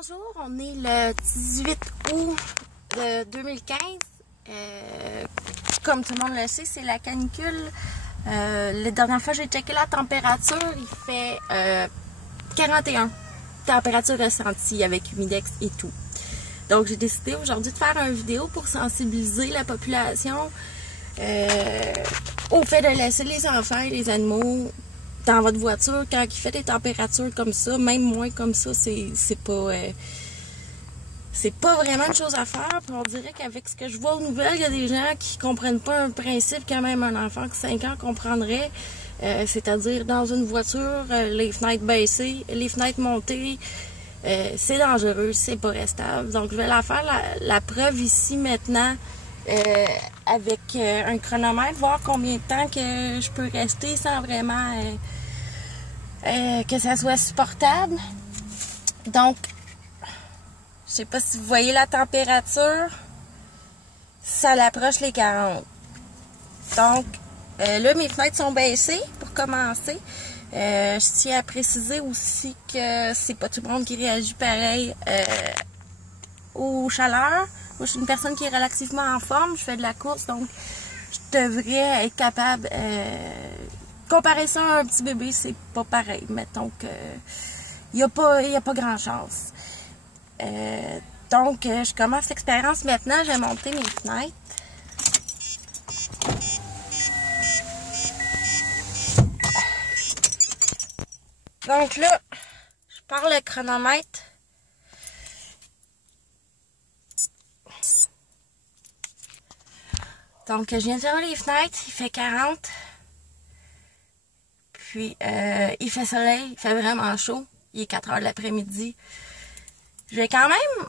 Bonjour, on est le 18 août de 2015. Comme tout le monde le sait, c'est la canicule. La dernière fois j'ai checké la température, il fait 41. Température ressentie avec humidex et tout. Donc j'ai décidé aujourd'hui de faire une vidéo pour sensibiliser la population au fait de laisser les enfants et les animaux dans votre voiture quand il fait des températures comme ça, même moins comme ça, c'est pas vraiment une chose à faire. Puis on dirait qu'avec ce que je vois aux nouvelles, il y a des gens qui comprennent pas un principe quand même un enfant de 5 ans comprendrait. C'est-à-dire dans une voiture, les fenêtres baissées, les fenêtres montées, c'est dangereux, c'est pas restable. Donc je vais la faire la preuve ici maintenant avec un chronomètre, voir combien de temps que je peux rester sans vraiment que ça soit supportable. Donc je sais pas si vous voyez la température, ça l'approche les 40. Donc là mes fenêtres sont baissées pour commencer. Je tiens à préciser aussi que c'est pas tout le monde qui réagit pareil aux chaleurs. Moi, je suis une personne qui est relativement en forme. Je fais de la course, donc je devrais être capable. Comparer ça à un petit bébé, c'est pas pareil. Mettons que il y a pas grand chance. Donc, je commence l'expérience maintenant. Je vais monter mes fenêtres. Donc là, je pars le chronomètre. Donc, je viens de fermer les fenêtres. Il fait 40. Puis, il fait soleil. Il fait vraiment chaud. Il est 4 heures de l'après-midi. Je vais quand même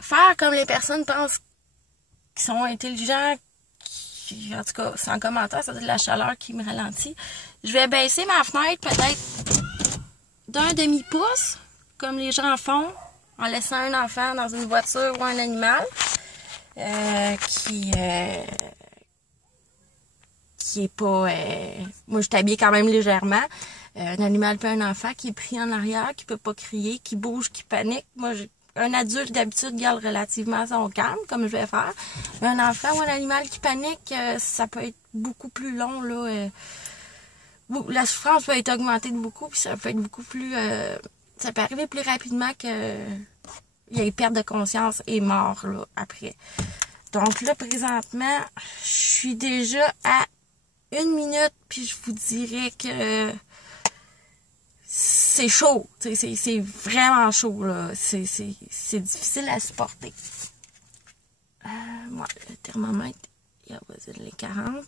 faire comme les personnes pensent qui sont intelligents. En tout cas, c'est en commentaire, ça doit être la chaleur qui me ralentit. Je vais baisser ma fenêtre peut-être d'un demi-pouce, comme les gens font, en laissant un enfant dans une voiture ou un animal qui est pas... moi, je suis habillée quand même légèrement. Un animal puis un enfant qui est pris en arrière, qui peut pas crier, qui bouge, qui panique. Moi, un adulte, d'habitude, garde relativement son calme, comme je vais faire. Mais un enfant ou un animal qui panique, ça peut être beaucoup plus long, là. La souffrance peut être augmentée de beaucoup, puis ça peut être beaucoup plus... ça peut arriver plus rapidement que il y ait perte de conscience et mort, là, après. Donc là, présentement, je suis déjà à 1 minute, puis je vous dirais que c'est chaud. C'est vraiment chaud, là. C'est difficile à supporter. Ouais, le thermomètre, il avoisine les 40.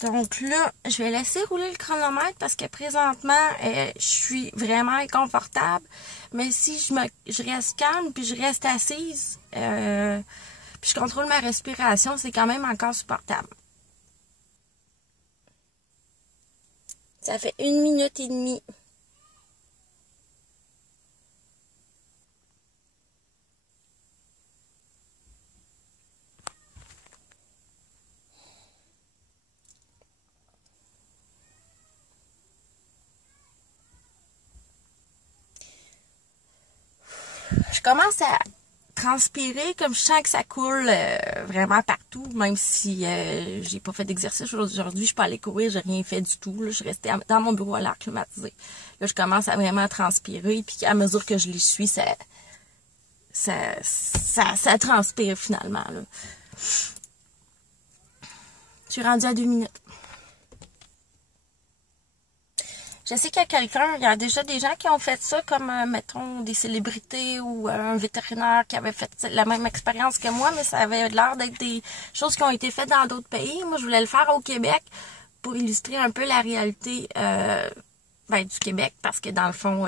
Donc là, je vais laisser rouler le chronomètre parce que présentement, je suis vraiment inconfortable. Mais si je reste calme puis je reste assise, puis je contrôle ma respiration, c'est quand même encore supportable. Ça fait 1 minute et demie. Je commence à transpirer, comme je sens que ça coule vraiment partout, même si j'ai pas fait d'exercice aujourd'hui, je suis pas allée courir, j'ai rien fait du tout. Là, je suis restée dans mon bureau à l'air climatisé. Là, je commence à vraiment transpirer, puis à mesure que je l'essuie, ça transpire finalement. Là. Je suis rendue à 2 minutes. Je sais qu'il y a déjà des gens qui ont fait ça, comme, mettons, des célébrités ou un vétérinaire qui avait fait la même expérience que moi, mais ça avait l'air d'être des choses qui ont été faites dans d'autres pays. Moi, je voulais le faire au Québec pour illustrer un peu la réalité du Québec, parce que dans le fond,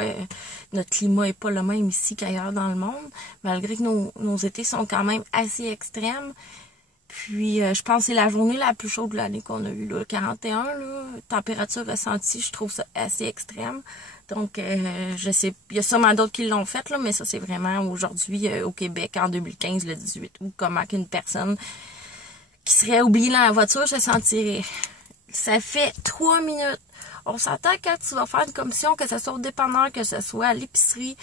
notre climat est pas le même ici qu'ailleurs dans le monde, malgré que nos étés sont quand même assez extrêmes. Puis, je pense que c'est la journée la plus chaude de l'année qu'on a eue, là, 41, là, température ressentie, je trouve ça assez extrême. Donc, je sais, il y a sûrement d'autres qui l'ont fait, là, mais ça, c'est vraiment aujourd'hui, au Québec, en 2015, le 18 août, comment qu'une personne qui serait oubliée dans la voiture se sentirait. Ça fait 3 minutes. On s'entend quand tu vas faire une commission, que ce soit au dépanneur, que ce soit à l'épicerie,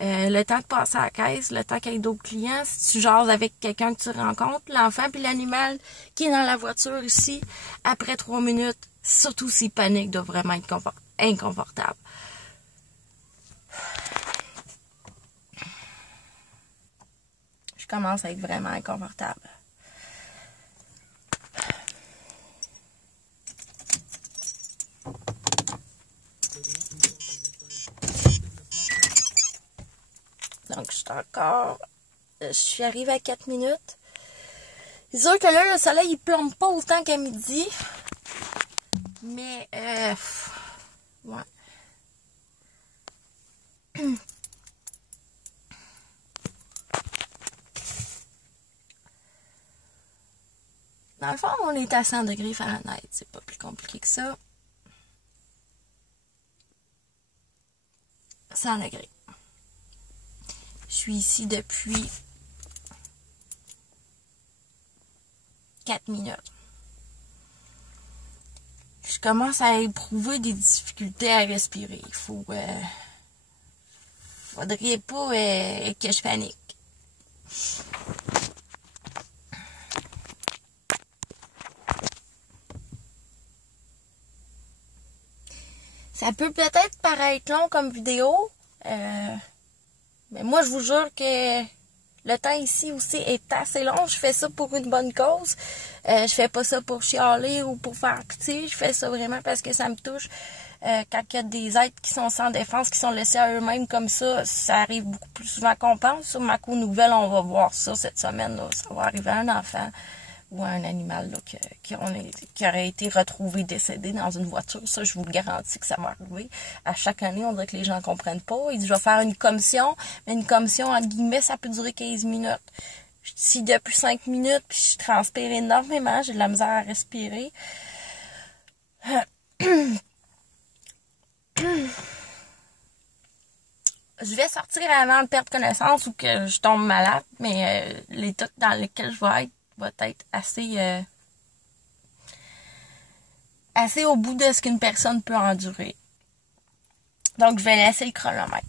le temps de passer à la caisse, le temps qu'il y ait d'autres clients, si tu jases avec quelqu'un que tu rencontres, l'enfant puis l'animal qui est dans la voiture ici, après 3 minutes, surtout s'il panique, doit vraiment être inconfortable. Je commence à être vraiment inconfortable. Donc, je suis arrivée à 4 minutes. C'est sûr que là, le soleil, il plombe pas autant qu'à midi. Mais, ouais. Dans le fond, on est à 100 degrés Fahrenheit. C'est pas plus compliqué que ça. 100 degrés. Je suis ici depuis 4 minutes. Je commence à éprouver des difficultés à respirer. Faudrait pas que je panique. Ça peut peut-être paraître long comme vidéo, mais moi je vous jure que le temps ici aussi est assez long. Je fais ça pour une bonne cause. Je fais pas ça pour chialer ou pour faire pitié. Je fais ça vraiment parce que ça me touche. Quand il y a des êtres qui sont sans défense, qui sont laissés à eux-mêmes comme ça arrive beaucoup plus souvent qu'on pense. Sur Mako Nouvelle, on va voir ça cette semaine. Là. Ça va arriver à un enfant ou à un animal là, qui aurait été retrouvé décédé dans une voiture. Ça, je vous le garantis que ça va arriver. À chaque année, on dirait que les gens ne comprennent pas. Ils disent, je vais faire une commission, mais une commission, entre guillemets, ça peut durer 15 minutes. Je suis ici depuis 5 minutes, puis je transpire énormément. J'ai de la misère à respirer. Je vais sortir avant de perdre connaissance ou que je tombe malade, mais l'état dans lequel je vais être va être assez au bout de ce qu'une personne peut endurer. Donc, je vais laisser le chronomètre.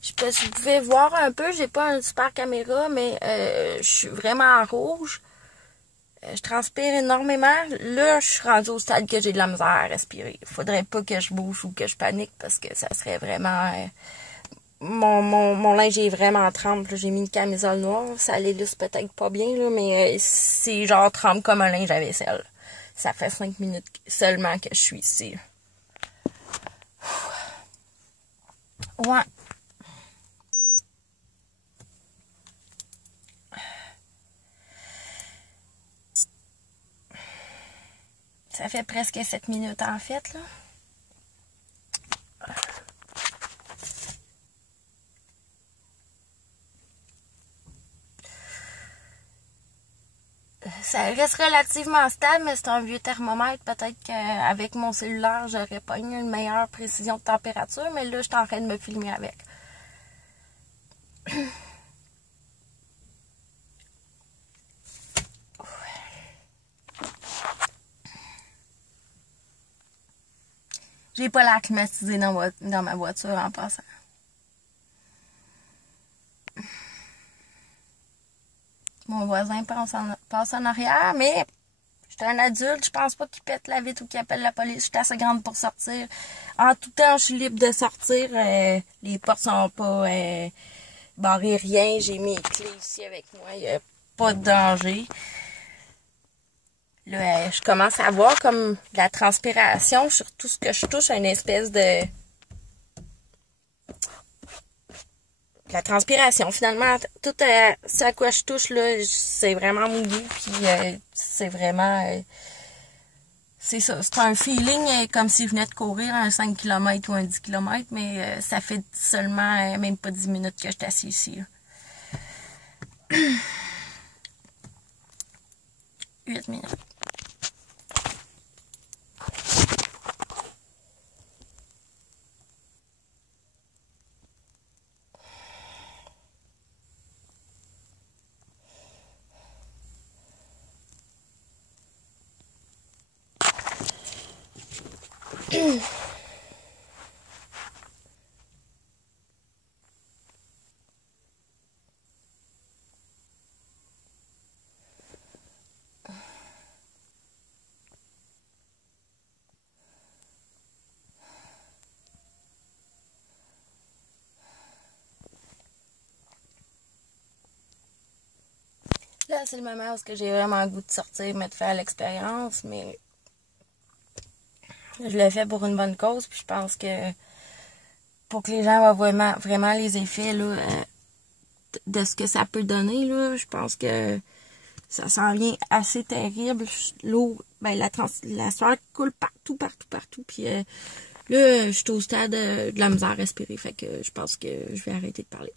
Je sais pas si vous pouvez voir un peu, j'ai pas une super caméra, mais je suis vraiment en rouge. Je transpire énormément. Là, je suis rendue au stade que j'ai de la misère à respirer. Il faudrait pas que je bouge ou que je panique parce que ça serait vraiment... Mon linge est vraiment trempe. J'ai mis une camisole noire. Ça l'illustre peut-être pas bien, là, mais c'est genre trempe comme un linge à vaisselle. Ça fait 5 minutes seulement que je suis ici. Ouais. Ça fait presque 7 minutes en fait, là. Ça reste relativement stable, mais c'est un vieux thermomètre. Peut-être qu'avec mon cellulaire, j'aurais pas eu une meilleure précision de température, mais là, je suis en train de me filmer avec. J'ai pas l'air climatisé dans ma voiture en passant. Mon voisin passe en arrière, mais je suis un adulte, je pense pas qu'il pète la vitre ou qu'il appelle la police. Je suis assez grande pour sortir. En tout temps, je suis libre de sortir. Les portes sont pas barrées, rien. J'ai mes clés ici avec moi. Il n'y a pas de danger. Là, je commence à voir comme de la transpiration sur tout ce que je touche, une espèce de la transpiration. Finalement, tout ce à quoi je touche, là, c'est vraiment mouillé, puis c'est vraiment c'est ça. C'est un feeling comme si je venais de courir un 5 km ou un 10 km, mais ça fait seulement même pas 10 minutes que je suis assise ici. 8 minutes. Là, c'est le moment où j'ai vraiment le goût de sortir, mais de faire l'expérience, mais je l'ai fait pour une bonne cause, puis je pense que pour que les gens voient vraiment les effets là, de ce que ça peut donner, là, je pense que ça s'en vient assez terrible. L'eau, ben la sueur coule partout, puis là, je suis au stade de la misère à respirer, fait que je pense que je vais arrêter de parler.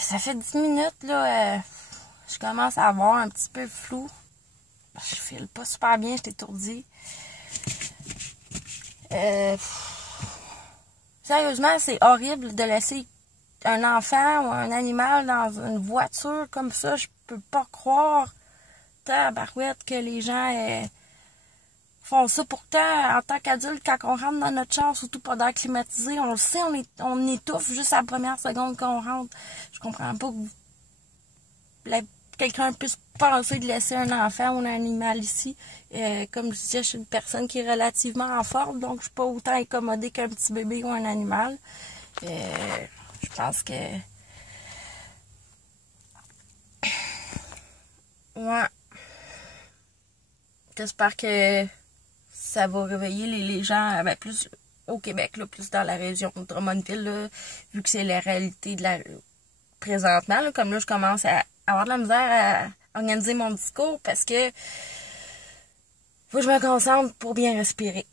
Ça fait 10 minutes, là, je commence à avoir un petit peu flou. Je file pas super bien, je suis étourdie. Sérieusement, c'est horrible de laisser un enfant ou un animal dans une voiture comme ça. Je peux pas croire, tabarouette, que les gens font ça. Pourtant, en tant qu'adulte, quand on rentre dans notre char, surtout pas d'air climatisé, on le sait, on étouffe juste à la première seconde qu'on rentre. Je comprends pas que quelqu'un puisse penser de laisser un enfant ou un animal ici. Comme je disais, je suis une personne qui est relativement en forme, donc je suis pas autant incommodée qu'un petit bébé ou un animal. Je pense que... Ouais. J'espère que ça va réveiller les gens, ben, plus au Québec, là, plus dans la région de Drummondville, là, vu que c'est la réalité de la présentement. Là, comme là, je commence à avoir de la misère à organiser mon discours parce que faut que je me concentre pour bien respirer.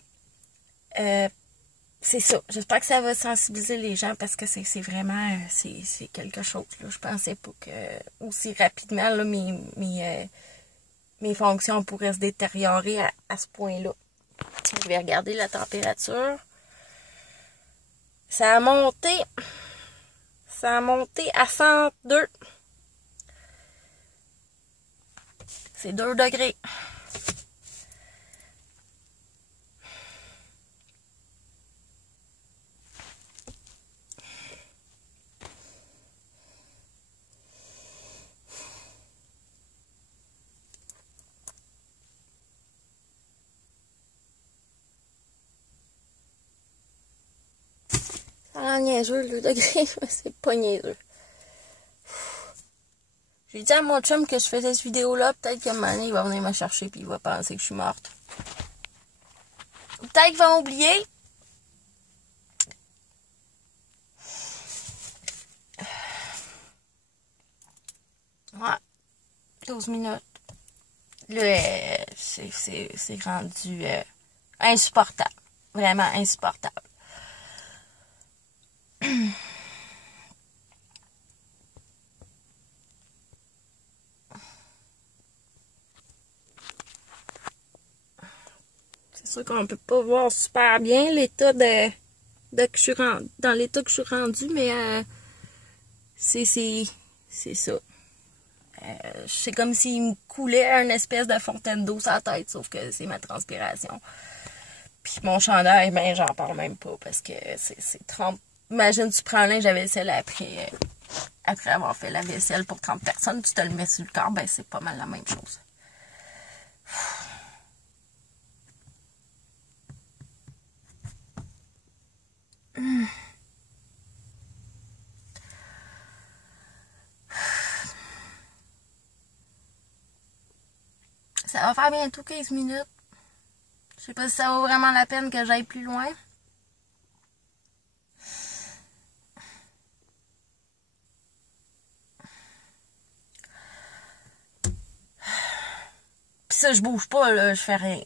C'est ça. J'espère que ça va sensibiliser les gens parce que c'est vraiment c'est quelque chose. Là. Je pensais pas que aussi rapidement là, mes fonctions pourraient se détériorer à ce point-là. Je vais regarder la température. Ça a monté à 102. C'est 2 degrés. Ça rend niaiseux, le 2 degrés, c'est pas niaiseux. J'ai dit à mon chum que je faisais cette vidéo-là, peut-être qu'à un moment donné, il va venir me chercher puis il va penser que je suis morte. Ou peut-être qu'il va m'oublier. Ouais. 12 minutes. Là, c'est rendu insupportable. Vraiment insupportable. C'est sûr qu'on peut pas voir super bien l'état dans l'état que je suis rendue, mais c'est ça. C'est comme s'il me coulait une espèce de fontaine d'eau sur la tête, sauf que c'est ma transpiration. Puis mon chandail, ben j'en parle même pas parce que c'est 30. Imagine, tu prends un linge à vaisselle après avoir fait la vaisselle pour 30 personnes, tu te le mets sur le corps, ben c'est pas mal la même chose. Ça va faire bientôt 15 minutes. Je sais pas si ça vaut vraiment la peine que j'aille plus loin. Pis ça, je bouge pas, là, je fais rien.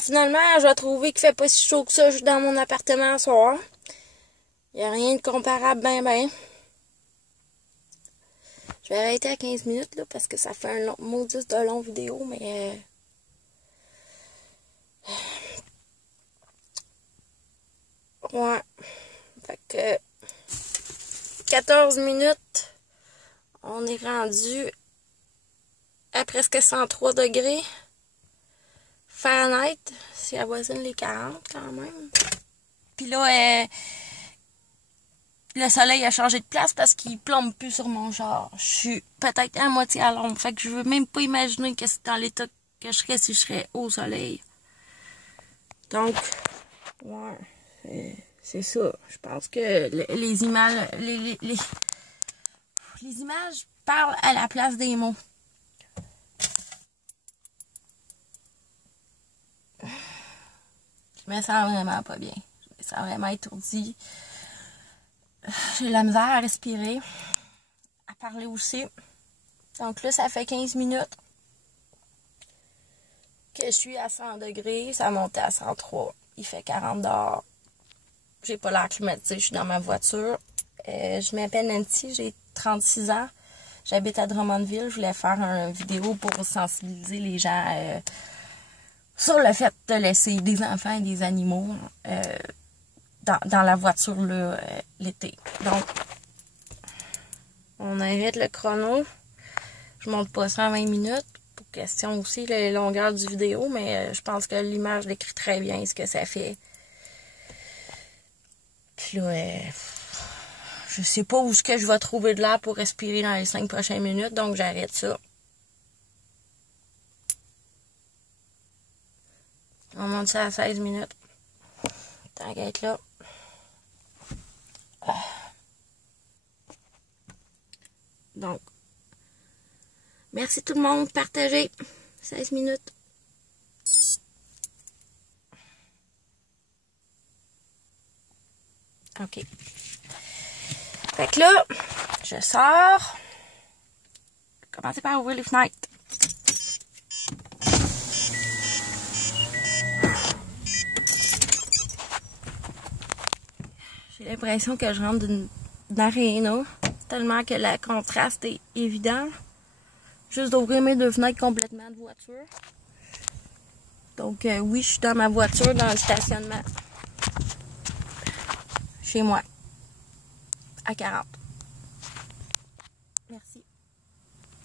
Finalement, je vais trouver qu'il fait pas si chaud que ça dans mon appartement ce soir. Il n'y a rien de comparable ben. Je vais arrêter à 15 minutes là, parce que ça fait un long, maudit de long vidéo, mais ouais. Fait que 14 minutes. On est rendu à presque 103 degrés. Fahrenheit, si avoisine les 40 quand même. Puis là, le soleil a changé de place parce qu'il plombe plus sur mon char. Je suis peut-être à moitié à l'ombre. Fait que je veux même pas imaginer que c'est dans l'état que je serais si je serais au soleil. Donc, ouais, c'est ça. Je pense que les images, les images parlent à la place des mots. Je me sens vraiment pas bien. Je me sens vraiment étourdie. J'ai la misère à respirer. À parler aussi. Donc là, ça fait 15 minutes que je suis à 100 degrés. Ça a monté à 103. Il fait 40 dehors. J'ai pas l'air climatisée. Je suis dans ma voiture. Je m'appelle Nancy. J'ai 36 ans. J'habite à Drummondville. Je voulais faire une vidéo pour sensibiliser les gens sur le fait de laisser des enfants et des animaux dans la voiture l'été. Donc, on arrête le chrono. Je monte pas 120 minutes. Pour question aussi la longueur du vidéo, mais je pense que l'image décrit très bien ce que ça fait. Puis là, je sais pas où ce que je vais trouver de l'air pour respirer dans les 5 prochaines minutes, donc j'arrête ça. On monte ça à 16 minutes. T'inquiète là. Donc, merci tout le monde. Partagez. 16 minutes. OK. Fait que là, je sors. Commencez par ouvrir les fenêtres. J'ai l'impression que je rentre d'une aréna, tellement que le contraste est évident. Juste d'ouvrir mes deux fenêtres complètement de voiture. Donc oui, je suis dans ma voiture, dans le stationnement. Chez moi. À 40.